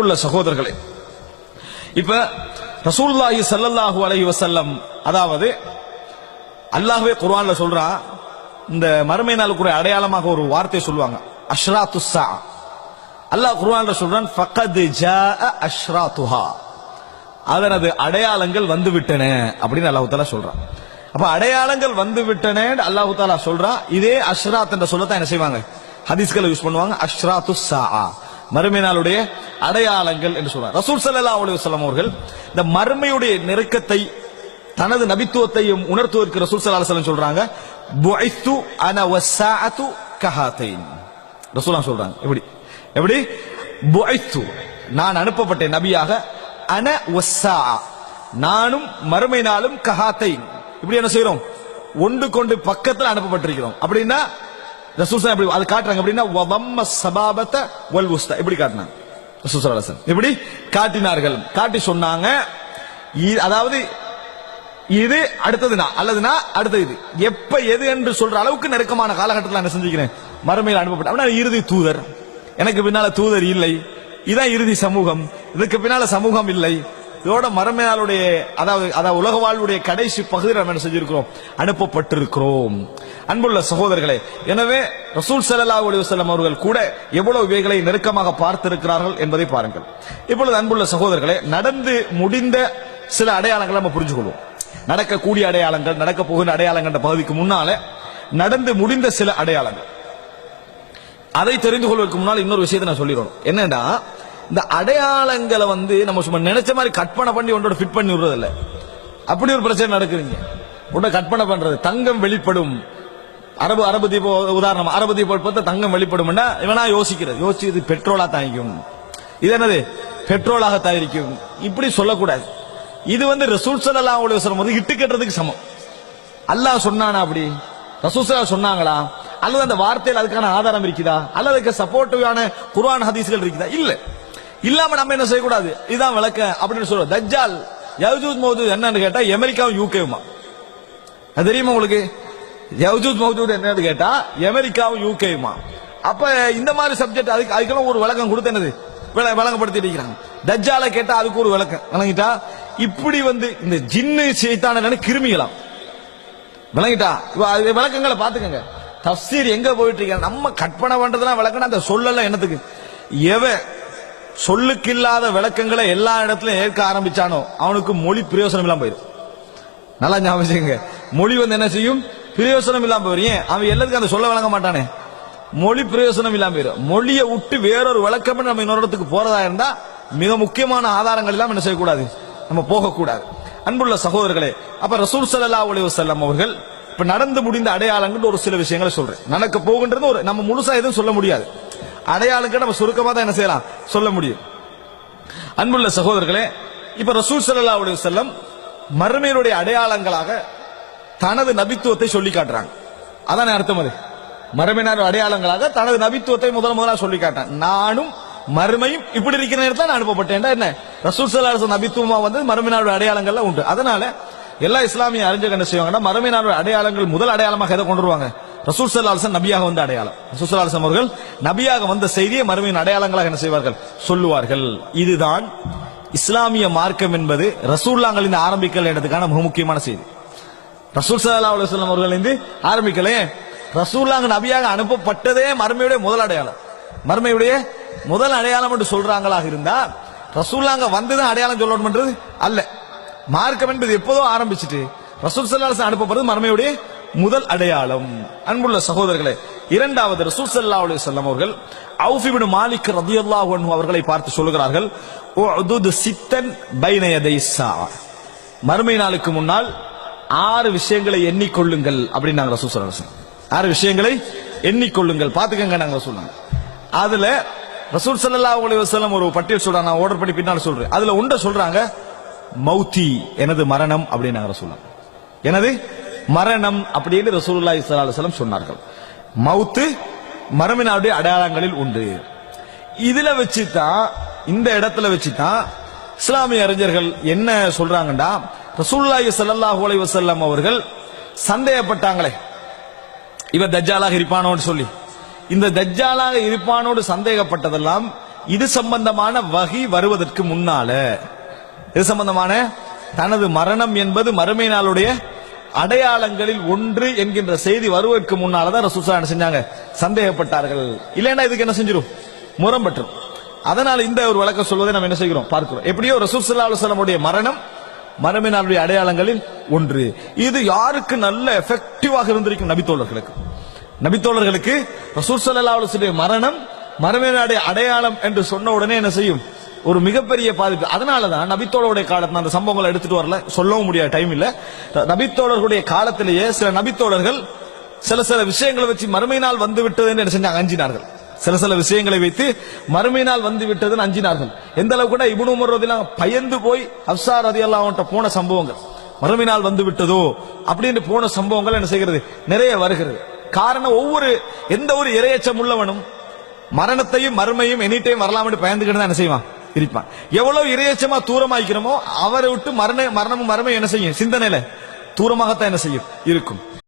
உள்ள சகோதரர்களே. இப்ப ரசூல்லாஹி சல்லல்லாஹு அலஹி வசல்லம் அதாவது அல்லாஹுவே குர்ஆன்ல சொல்றான் இந்த மறுமை நாளுக்குரிய அடையாளமாக ஒரு வார்த்தை சொல்லுவாங்க. அஷ்ராத்து ஸா. அல்லாஹ் குர்ஆன்ல சொல்றான் ஃபக்கத் ஜாஅ அஷ்ராத்துஹா. அதனது அடையாளங்கள் வந்து விட்டன அப்படின்னு அல்லாஹு தாலா சொல்றான். அப்ப அடையாளங்கள் வந்து விட்டன அல்லாஹ் தாலா சொல்றான் இதே அஷ்ராத் என்ற சொல்லத்தான் என்ன செய்வாங்க? ஹதீஸ்களை யூஸ் பண்ணுவாங்க அஷ்ராத்து ஸா. மறுமை நாளுடைய அடையாளங்கள் என்று சொல்றாங்க ரசூல் சல்லா அலி வஸ்லாம் அவர்கள் இந்த மறுமையுடைய நெருக்கத்தை தனது நபித்துவத்தையும் உணர்த்துவதற்கு ரசூல் சல்லா அலுவலம் சொல்றாங்க புஇத்து அன வஸ்ஸாஅத்து கஹாத்தைன். ரசூலா சொல்றாங்க எப்படி? எப்படி? புஐத்து நான் அனுப்பப்பட்டேன் நபியாக அன ஒசா நானும் மறுமை நாளும் கஹாத்தைன். இப்படி என்ன செய்யறோம் ஒன்று கொண்டு பக்கத்தில் அனுப்பப்பட்டிருக்கிறோம். அப்படின்னா ரசூல் ஸல்லல்லாஹு அலைஹி அது காட்டுறாங்க அப்படின்னா வதம்ம சபாபத்தை வல் உஸ்தா இப்படி காட்டினாங்க ரசூல் ஸல்லல்லாஹு இப்படி காட்டினார்கள். காட்டி சொன்னாங்க. இ- அதாவது இது அடுத்ததுனா அல்லதுனா அடுத்த இது. எப்ப எது என்று சொல்ற அளவுக்கு நெருக்கமான காலகட்டத்தில் நான் செஞ்சுக்கிறேன்? மறுமையில் அனுப்பப்பட்ட அப்படின்னா இறுதி தூதர். எனக்கு பின்னால தூதர் இல்லை. இதான் இறுதி சமூகம். இதுக்கு பின்னால சமூகம் இல்லை. இதோட மறுமையாளுடைய அதாவது அதாவது உலக வாழ்வுடைய கடைசி பகுதியில் நம்ம என்ன செஞ்சிருக்கிறோம்? அனுப்பப்பட்டிருக்கிறோம். அன்புள்ள சகோதரர்களே எனவே ரசூல் சல்லா அலைஹி அவர்கள் கூட எவ்வளவு இவைகளை நெருக்கமாக பார்த்திருக்கிறார்கள் என்பதை பாருங்கள். இப்பொழுது அன்புள்ள சகோதரர்களே நடந்து முடிந்த சில அடையாளங்களை நம்ம புரிஞ்சுக்கொள்வோம். நடக்கக்கூடிய அடையாளங்கள் நடக்க போகின்ற அடையாளங்கள் என்ற பகுதிக்கு முன்னால நடந்து முடிந்த சில அடையாளங்கள். அதை தெரிந்து கொள்வதற்கு முன்னால் இன்னொரு விஷயத்தை நான் சொல்லிடணும். என்னன்னா இந்த அடையாளங்களை வந்து நம்ம சும்மா நினைச்ச மாதிரி கற்பனை பண்ணி ஒன்றோட ஃபிட் பண்ணி விடுறதில்ல. அப்படி ஒரு பிரச்சனை நடக்குதுங்க உடனே கற்பனை பண்றது. தங்கம் வெளிப்படும். அரபு அரபு தீப உதாரணம். அரபு தீப பார்த்தா தங்கம் வெளிப்படும்னா இவனா யோசிக்கிறது. யோசிச்சு இது பெட்ரோலா தாங்கிக்கும் இது என்னது? பெட்ரோலாக தயாரிக்கும். இப்படி சொல்லக்கூடாது. இது வந்து ரசூல் ஸல்லல்லாஹு அலைஹி வந்து இட்டு கட்டுறதுக்கு சமம். அல்லாஹ் சொன்னானா அப்படி? ரசூசலா சொன்னாங்களா? அல்லது அந்த வார்த்தையில் அதுக்கான ஆதாரம் இருக்குதா? அல்லது அதுக்கு சப்போர்ட்டிவான குர்ஆன் ஹதீஸ்கள் இருக்குதா? இல்லை. இல்லாம நம்ம என்ன செய்யக்கூடாது? இதுதான் விளக்க அப்படின்னு சொல்றோம். தஜ்ஜால் யவ்ஜூத் மௌஜூத் என்னன்னு கேட்டா அமெரிக்காவும் யூகேவுமா? அது தெரியுமா உங்களுக்கு? யவ்ஜூத் மௌஜூத் என்னன்னு கேட்டா அமெரிக்காவும் யூகேவுமா? அப்ப இந்த மாதிரி சப்ஜெக்ட் அதுக்கு அதுக்கெல்லாம் ஒரு விளக்கம் கொடுத்து என்னது? விள- விளங்கப்படுத்திட்டு இருக்கிறாங்க. தஜ்ஜால கேட்டா அதுக்கு ஒரு விளக்கம். விளங்கிட்டா? இப்படி வந்து இந்த ஜின்னு சைத்தான கிருமிகளாம். விளங்கிட்டா? இப்ப அது விளக்கங்களை பாத்துக்கங்க தப்சீர் எங்க போயிட்டு இருக்காங்க நம்ம கற்பனை பண்றதுலாம் விளக்கணும் அந்த சொல்லலாம் என்னத்துக்கு? எவன் சொல்லுக்கு இல்லாத விளக்கங்களை எல்லா இடத்துலயும் ஏற்க ஆரம்பிச்சானோ அவனுக்கு மொழி பிரயோசனம் இல்லாம போயிடும் நல்லா ஞாபகம் மொழி வந்து என்ன செய்யும்? பிரயோசனம் இல்லாம போயிரும் ஏன்? அவன் எல்லாத்துக்கும் அதை சொல்ல வழங்க மாட்டானே. மொழி பிரயோசனம் இல்லாம போயிரும் மொழியை விட்டு வேறொரு விளக்கம் நம்ம இன்னொரு இடத்துக்கு போறதா இருந்தா மிக முக்கியமான ஆதாரங்கள் எல்லாம் என்ன செய்யக்கூடாது? நம்ம போகக்கூடாது. அன்புள்ள சகோதரர்களே அப்ப ரசூல் சல்லா அலைஹி வஸல்லம் அவர்கள் இப்ப நடந்து முடிந்த அடையாளங்கள் ஒரு சில விஷயங்களை சொல்றேன். நடக்க போகின்றது ஒரு நம்ம முழுசா எதுவும் சொல்ல முடியாது. அடையாளங்கள் நம்ம சுருக்கமா தான் என்ன செய்யலாம்? சொல்ல முடியும். அன்புள்ள சகோதரர்களே இப்ப ரசூல் சல்லா அலைஹி செல்லம் மறுமையினுடைய அடையாளங்களாக தனது நபித்துவத்தை சொல்லி காட்டுறாங்க. அதானே அர்த்தம் அது. மறுமையினர் அடையாளங்களாக தனது நபித்துவத்தை முதல் முதலாக சொல்லி காட்டான் நானும் மறுமையும் இப்படி இருக்கிற நேரத்தில் நான் அனுப்பப்பட்டேன் என்ன? ரசூல் சல்லா நபித்துவமா வந்து மறுமையினருடைய அடையாளங்கள்லாம் உண்டு. அதனால எல்லா இஸ்லாமிய அறிஞர்கள் என்ன செய்வாங்கன்னா மறுமையினருடைய அடையாளங்கள் முதல் அடையாளமாக எதை கொண்டு வருவாங்க? ரசூல் ஸல்லல்லாஹு அலைஹி நபியாக வந்த அடையாளம். ரசூல் ஸல்லல்லாஹு அலைஹி அவர்கள் நபியாக வந்த செய்தியை மறுமையின் அடையாளங்களாக என்ன செய்வார்கள்? சொல்லுவார்கள். இதுதான் இஸ்லாமிய மார்க்கம் என்பது ரசூல்லாங்களின் ஆரம்பிக்கல் என்றதுக்கான மிக முக்கியமான செய்தி. ரசூல் சல்லா அலுவலம் அவர்கள் இருந்து ஆரம்பிக்கலே ரசூல்லாங்க நபியாக அனுப்பப்பட்டதே மறுமையுடைய முதல் அடையாளம். மறுமையுடைய முதல் அடையாளம் என்று சொல்றாங்களாக இருந்தா ரசூல்லாங்க வந்துதான் அடையாளம் சொல்லணும்ன்றது அல்ல. மார்க்கம் என்பது எப்போதோ ஆரம்பிச்சிட்டு ரசூல் ஸல்லல்லாஹு அலைஹி அனுப்பப்படுறது மறுமையுடைய முதல் அடையாளம். அன்புள்ள சகோதரர்களே இரண்டாவது ரசூல் சல்லா அலி சொல்லம் அவர்கள் அவுஃப் மாலிக் ரதி அல்லாஹ் அவர்களை பார்த்து சொல்லுகிறார்கள் உதுது சித்தன் பைனயதை சா மறுமை நாளுக்கு முன்னால் ஆறு விஷயங்களை எண்ணிக்கொள்ளுங்கள் அப்படின்னு நாங்கள் ரசூல் ஸல்லல்லாஹு ஆறு விஷயங்களை எண்ணிக்கொள்ளுங்கள். பார்த்துக்கங்க நாங்கள் சொல்லுங்க அதுல ரசூல் சல்லா அலி வசலம் ஒரு பட்டியல் சொல்றாங்க நான் ஓடர் பண்ணி பின்னால் சொல்றேன். அதுல உண்ட சொல்றாங்க மௌத்தி எனது மரணம் அப்படின்னு நாங்கள் சொல்லலாம் எனது மரணம் அப்படின்னு ரசூலுல்லாஹி இஸ்லாம் சொன்னார்கள். மவுத்து மரமினாவுடைய அடையாளங்களில் உண்டு. இதுல வச்சு தான் இந்த இடத்துல வச்சு தான் இஸ்லாமிய அறிஞர்கள் என்ன சொல்றாங்கன்னா ரசூல்லாய் ஸல்லல்லாஹு அலைஹி வசல்லம் அவர்கள் சந்தேகப்பட்டாங்களே. இவன் தஜ்ஜாலாக இருப்பானோன்னு சொல்லி. இந்த தஜ்ஜாலாக இருப்பானோடு சந்தேகப்பட்டதெல்லாம் இது சம்பந்தமான வகை வருவதற்கு முன்னால. இது சம்பந்தமான தனது மரணம் என்பது மறுமை நாளுடைய அடையாளங்களில் ஒன்று என்கின்ற செய்தி வருவதற்கு முன்னாலதான் ரசூசா என்ன செஞ்சாங்க. சந்தேகப்பட்டார்கள். இல்லைன்னா இதுக்கு என்ன செஞ்சிடும் முரம்பற்றும். அதனால இந்த ஒரு வழக்கம் சொல்வதை நம்ம என்ன செய்கிறோம்? பார்க்கிறோம். எப்படியோ ரசூல் ஸல்லல்லாஹு மரணம் மரமினாருடைய அடையாளங்களில் ஒன்று. இது யாருக்கு நல்ல எஃபெக்டிவாக இருந்திருக்கும்? நபித்தோழர்களுக்கு. நபித்தோழர்களுக்கு ரசூல் ஸல்லல்லாஹு மரணம் மறுமை அடையாளம் என்று சொன்ன உடனே என்ன செய்யும்? ஒரு மிகப்பெரிய பாதிப்பு. அதனால தான் நபித்தோழருடைய காலத்தில் அந்த சம்பவங்களை எடுத்துட்டு வரல. சொல்லவும் முடியாது டைம் இல்ல. நபித்தோழர்களுடைய காலத்திலேயே சில நபித்தோழர்கள் சில சில விஷயங்களை வச்சு மறுமை நாள் வந்து விட்டதுன்னு என்ன செஞ்சாங்க? அஞ்சினார்கள். சில சில விஷயங்களை வைத்து மறுமை நாள் வந்து விட்டதுன்னு அஞ்சினார்கள். எந்த அளவுக்கு கூட இபுனு உமர் பயந்து போய் அப்சார் ரதியல்லாஹு போன சம்பவங்கள். மறுமை நாள் வந்து விட்டதோ அப்படின்னு போன சம்பவங்கள் என்ன செய்கிறது? நிறைய வருகிறது. காரணம் ஒவ்வொரு எந்த ஒரு இரையச்சம் உள்ளவனும் மரணத்தையும் மறுமையும் எனி டைம் வரலாம்னு பயந்துக்கிட்டு தான் என்ன செய்வான்? இருப்பான். எவ்வளவு இரையச்சமா தூரமாய்க்கிறோமோ அவரை விட்டு மரண மரணமும் மரமே என்ன செய்யும்? சிந்தனையில தூரமாகத்தான் என்ன செய்யும்? இருக்கும்.